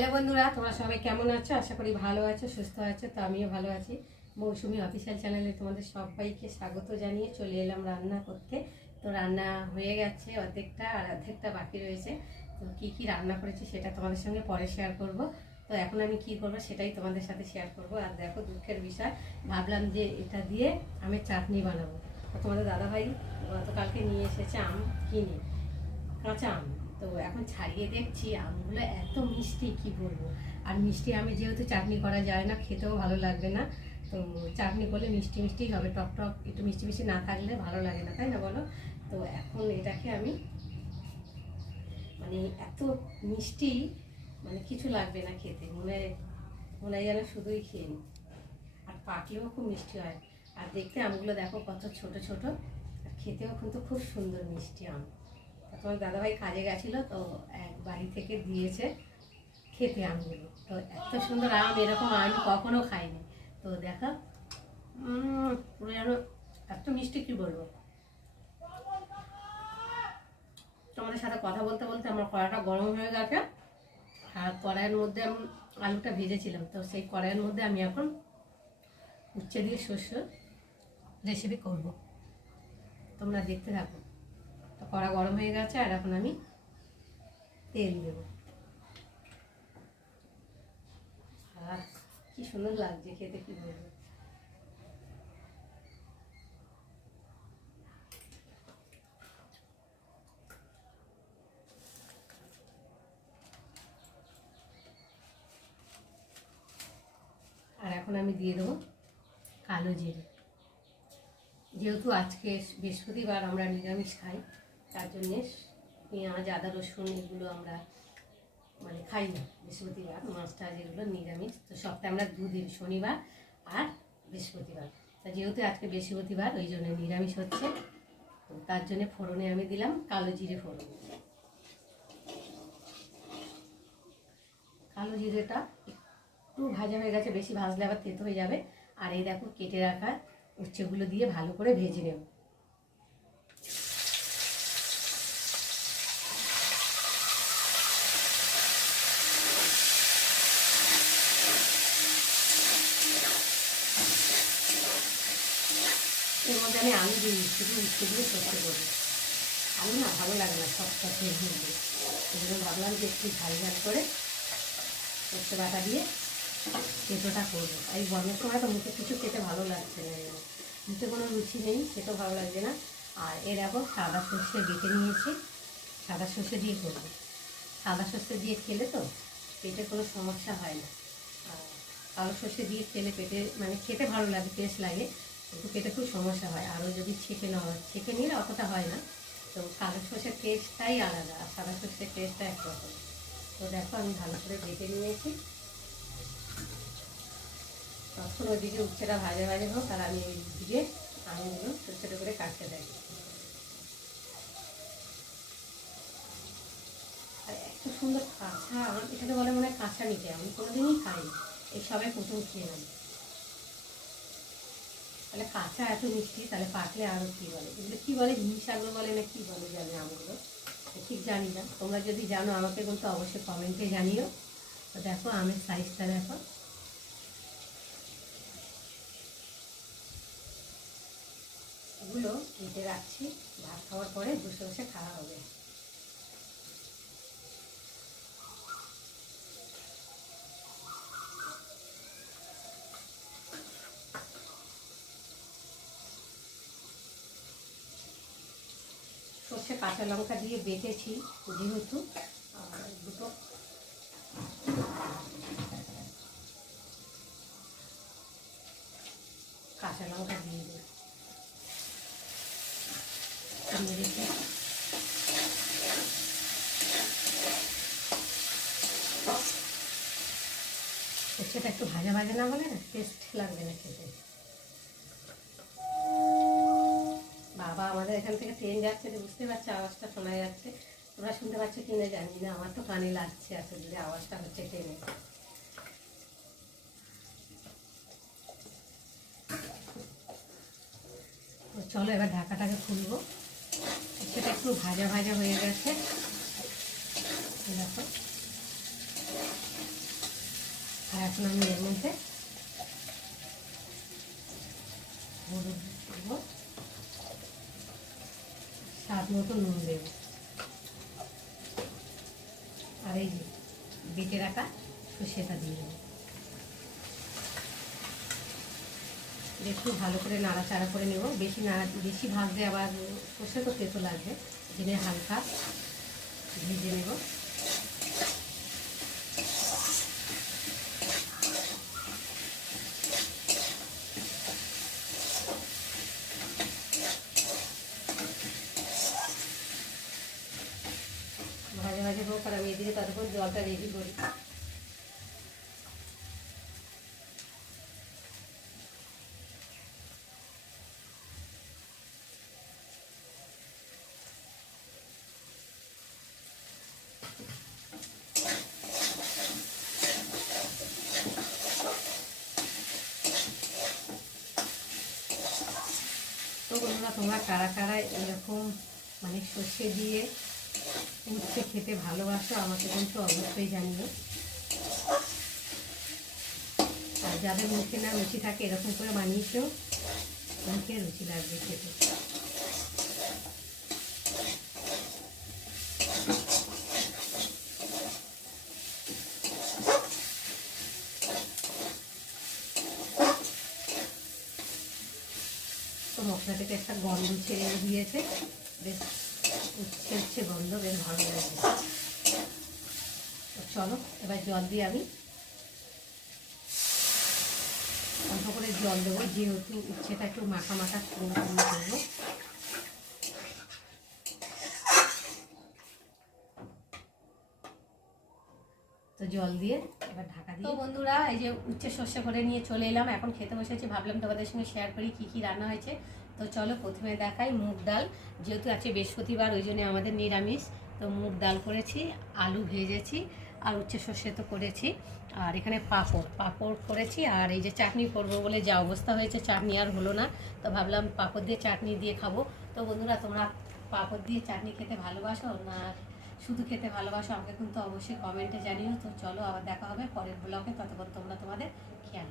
Hello বন্ধুরা, তোমরা সবাই কেমন আছো? আশা করি ভালো আছো, সুস্থ আছো। তো আমিও ভালো আছি। মৌসুমি অফিসিয়াল চ্যানেলে তোমাদের সবাইকে স্বাগত জানিয়ে চলে এলাম রান্না করতে। তো রান্না হয়ে গেছে অর্ধেকটা, আর অর্ধেকটা বাকি রয়েছে। তো কী কী রান্না করেছি সেটা তোমাদের সঙ্গে পরে শেয়ার করব। তো এখন আমি কি করব সেটাই তোমাদের সাথে শেয়ার করব। আর দেখো, দুঃখের বিষয়, ভাবলাম যে এটা দিয়ে আমের চাটনি বানাবো। তো তোমাদের দাদাভাই গতকালকে নিয়ে এসেছে আম কিনে, কাঁচা আম। তো এখন ছাড়িয়ে দেখছি আমগুলো এত মিষ্টি, কি বলবো। আর মিষ্টি আমি যেহেতু চাটনি করা যায় না, খেতেও ভালো লাগবে না। তো চাটনি করলে মিষ্টি মিষ্টি হবে, টক টক একটু মিষ্টি মিষ্টি না থাকলে ভালো লাগে না, তাই না বলো? তো এখন এটাকে আমি মানে এত মিষ্টি, মানে কিছু লাগবে না খেতে, মনে মনে হয় যেন শুধুই খেয়ে নিই। আর পাকলেও খুব মিষ্টি হয়। আর দেখতে আমগুলো দেখো কত ছোট ছোট, আর খেতেও কিন্তু খুব সুন্দর মিষ্টি আম। তোমার দাদাভাই কাজে গেছিলো, তো এক বাড়ি থেকে দিয়েছে খেতে আমগুলো। তো এত সুন্দর আম, এরকম আমি কখনো খাইনি। তো দেখা পুরো যেন এত মিষ্টি, কি বলবো। তোমাদের সাথে কথা বলতে বলতে আমার কড়াইটা গরম হয়ে গেছে। আর কড়াইয়ের মধ্যে আমি আলুটা ভেজেছিলাম, তো সেই কড়াইয়ের মধ্যে আমি এখন উচ্ছে দিয়ে শস্য রেসিপি করব। তোমরা দেখতে থাকো। তো কড়া গরম হয়ে গেছে, আর এখন আমি তেল দেব। কি সুন্দর লাগছে খেতে, কি বলবো। আর এখন আমি দিয়ে দেবো কালো জিরে। যেহেতু আজকে বৃহস্পতিবার, আমরা নিরামিষ খাই, তার জন্যে পেঁয়াজ, আদা, রসুন এগুলো আমরা মানে খাই না বৃহস্পতিবার। মাছটা যেগুলো নিরামিষ, তো সপ্তাহে আমরা দুদিন, শনিবার আর বৃহস্পতিবার। তা যেহেতু আজকে বৃহস্পতিবার, ওই জন্য নিরামিষ হচ্ছে। তো তার জন্যে ফোড়নে আমি দিলাম কালো জিরে ফোড়ন। কালো জিরেটা একটু ভাজা হয়ে গেছে, বেশি ভাজলে আবার তেতো হয়ে যাবে। আর এই দেখো, কেটে রাখা উচ্ছেগুলো দিয়ে ভালো করে ভেজে নেব। এর মধ্যে আমি আলু দিই, শুধু উচ্ছে দিয়ে সর্ষে করবো। আলু না ভালো লাগে না সব সাথে ভেজে, এই জন্য ভাবলাম যে একটু ঝাল ঝাল করে সর্ষে বাটা দিয়ে তেঁতোটা করবো। এই গরমের সময় তো মুখে কিছু খেতে ভালো লাগছে না, মুখে কোনো রুচি নেই, খেতেও ভালো লাগছে না। আর এর এখন সাদা সর্ষে বেটে নিয়েছি, সাদা সর্ষে দিয়ে করবো। সাদা সর্ষে দিয়ে খেলে তো পেটে কোনো সমস্যা হয় না। আর কালো সর্ষে দিয়ে খেলে পেটে মানে খেতে ভালো লাগে, টেস্ট লাগে, কিন্তু পেটে খুব সমস্যা হয়। আরও যদি ছেঁকে নেওয়া হয়, ছেঁকে নিলে অতটা হয় না। তো কালো সর্ষের টেস্টটাই আলাদা, আর সাদা সর্ষের টেস্টটা একরকম। তো দেখো, আমি ভালো করে বেটে নিয়েছি। তখন ওইদিকে উচ্ছেটা ভাজা ভাজা হোক, আর আমি ওইদিকে আমগুলো ছোটো ছোটো করে কাটতে থাকি। আর এত সুন্দর কাঁচা আম, এটাকে বলে মনে হয় কাঁচা মিঠে। আমি কোনোদিনই খাইনি, এই সবে প্রথম খেলাম। তাহলে কাঁচা এত মিষ্টি, তাহলে পাকলে আরও কী বলে, এগুলো কী বলে, হিমসাগর বলে না কী বলে জানি আমগুলো, ঠিক জানি না। তোমরা যদি জানো আমাকে কিন্তু অবশ্যই কমেন্টে জানিও। তো দেখো আমের সাইজটা দেখো। এগুলো কেটে রাখছি, ভাত খাওয়ার পরে বসে বসে খাওয়া হবে। সর্ষে কাঁচা লঙ্কা দিয়ে বেটেছি যেহেতু, দুটো কাঁচা লঙ্কা দিয়ে দিই, দিয়ে রেখে সর্ষেটা একটু ভাজা ভাজা না হলে না টেস্ট লাগবে না খেতে। বাবা, আমাদের এখান থেকে ট্রেন যাচ্ছে, তো বুঝতে পারছো আওয়াজটা শোনা যাচ্ছে। তোমরা শুনতে পাচ্ছ কি না জানি না, আমার তো কানে লাগছে এত দূরে আওয়াজটা হচ্ছে ট্রেনে। চলো এবার ঢাকাটাকে খুলবো। সেটা একটু ভাজা ভাজা হয়ে গেছে, দেখো। এখন আমি এর মধ্যে হলুদ দেবো, স্বাদ মতো নুন দেবো, আর এই যে বেটে রাখা সর্ষেটা দিয়ে দেবো। একটু ভালো করে নাড়াচাড়া করে নেব। বেশি ভাজলে আবার সর্ষে তো তেতো লাগবে, দিনে হালকা ভেজে নেব। ভাজে ভাজে হোক, আর আমি এদিকে ততক্ষণ জলটা রেডি করি। তো বন্ধুরা, তোমরা কারা কারা এরকম মানে সর্ষে দিয়ে উচ্ছে খেতে ভালোবাসো আমাকে কিন্তু অবশ্যই জানিও। আর যাদের মুখে না রুচি থাকে এরকম করে বানিয়েছেও মুখে রুচি লাগবে খেতে। তো মশলা থেকে একটা গন্ধ ছেড়ে দিয়েছে, বেশ উচ্ছে উচ্ছে গন্ধ, বেশ ভালো লাগছে। চলো এবার জল দিয়ে আমি অল্প করে জল দেবো, যেহেতু উচ্ছেটা একটু মাখা মাখা করবো। তো জল দিয়ে এবার ঢাকা দিয়ে। তো বন্ধুরা, এই যে উচ্ছে সর্ষে করে নিয়ে চলে এলাম, এখন খেতে বসেছি। ভাবলাম তোমাদের সঙ্গে শেয়ার করি কী কী রান্না হয়েছে। তো চলো প্রথমে দেখাই মুগ ডাল। যেহেতু আছে বৃহস্পতিবার, ওই জন্য আমাদের নিরামিষ। তো মুগ ডাল করেছি, আলু ভেজেছি, আর উচ্ছে সর্ষে তো করেছি, আর এখানে পাঁপড় করেছি। আর এই যে চাটনি করবো বলে যা অবস্থা হয়েছে, চাটনি আর হলো না। তো ভাবলাম পাঁপড় দিয়ে চাটনি দিয়ে খাবো। তো বন্ধুরা, তোমরা পাঁপড় দিয়ে চাটনি খেতে ভালোবাসো না শুধু খেতে ভালোবাসো আমাকে কিন্তু অবশ্যই কমেন্টে জানিও। তো চলো আবার দেখা হবে পরের ব্লগে, ততক্ষণ তোমরা তোমাদের খেয়াল